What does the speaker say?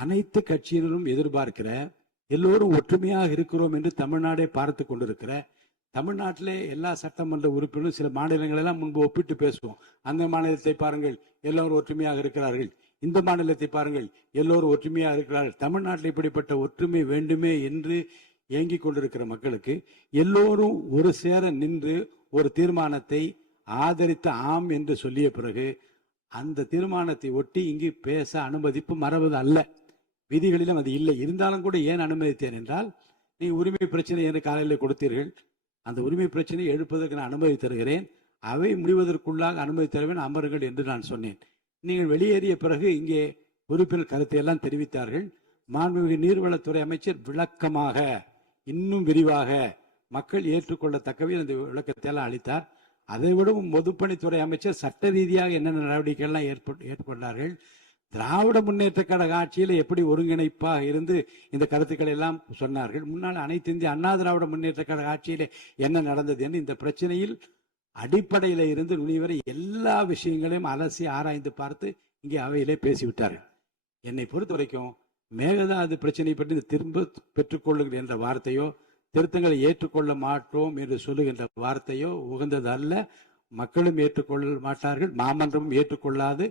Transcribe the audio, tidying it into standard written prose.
அனைத்து கட்சியினரும் எதிர்பார்க்கிற, எல்லோரும் ஒற்றுமையாக இருக்கிறோம் என்று தமிழ்நாடே பார்த்து கொண்டிருக்கிற, தமிழ்நாட்டிலே எல்லா சட்டமன்ற உறுப்பினரும் சில மாநிலங்கள் எல்லாம் முன்பு ஒப்பிட்டு பேசுவோம். அந்த மாநிலத்தை பாருங்கள், எல்லோரும் ஒற்றுமையாக இருக்கிறார்கள். இந்த மாநிலத்தை பாருங்கள், எல்லோரும் ஒற்றுமையாக இருக்கிறார்கள். தமிழ்நாட்டில் இப்படிப்பட்ட ஒற்றுமை வேண்டுமே என்று ஏங்கிக் கொண்டிருக்கிற மக்களுக்கு எல்லோரும் ஒரு சேர நின்று ஒரு தீர்மானத்தை ஆதரித்து ஆம் என்று சொல்லிய பிறகு அந்த தீர்மானத்தை ஒட்டி இங்கு பேச அனுமதிப்பு மறவது அல்ல. விதிகளிலும் அது இல்லை. இருந்தாலும் கூட ஏன் அனுமதித்தேன் என்றால், நீ உரிமை பிரச்சனை என்று காலையில் கொடுத்தீர்கள். அந்த உரிமை பிரச்சனையை எழுப்பதற்கு நான் அனுமதி தருகிறேன். அவை முடிவதற்குள்ளாக அனுமதி தருவேன், அமருங்கள் என்று நான் சொன்னேன். நீங்கள் வெளியேறிய பிறகு இங்கே உறுப்பினர் கருத்தை எல்லாம் தெரிவித்தார்கள். மாண்புமிகு நீர்வளத்துறை அமைச்சர் விளக்கமாக, இன்னும் விரிவாக, மக்கள் ஏற்றுக்கொள்ளத்தக்கவே அந்த விளக்கத்தை எல்லாம் அளித்தார். அதை விடவும் பொதுப்பணித்துறை அமைச்சர் சட்ட ரீதியாக என்னென்ன நடவடிக்கைகள் எல்லாம் ஏற்பட்டார்கள். திராவிட முன்னேற்ற கழக ஆட்சியில் எப்படி ஒருங்கிணைப்பாக இருந்து இந்த கருத்துக்களை எல்லாம் சொன்னார்கள். முன்னால் அனைத்து இந்திய அண்ணா திராவிட முன்னேற்ற கழக ஆட்சியிலே என்ன நடந்தது என்று இந்த பிரச்சனையில் அடிப்படையில இருந்து நுனிவரை எல்லா விஷயங்களையும் அலசி ஆராய்ந்து பார்த்து இங்கே அவையிலே பேசிவிட்டார்கள். என்னை பொறுத்த வரைக்கும் மேகதாது பிரச்சனை பற்றி திரும்ப பெற்றுக்கொள்ளுங்கள் என்ற வார்த்தையோ, திருத்தங்களை ஏற்றுக்கொள்ள மாட்டோம் என்று சொல்லுகின்ற வார்த்தையோ உகந்தது அல்ல. மக்களும் ஏற்றுக்கொள்ள மாட்டார்கள், மாமன்றமும் ஏற்றுக்கொள்ளாது.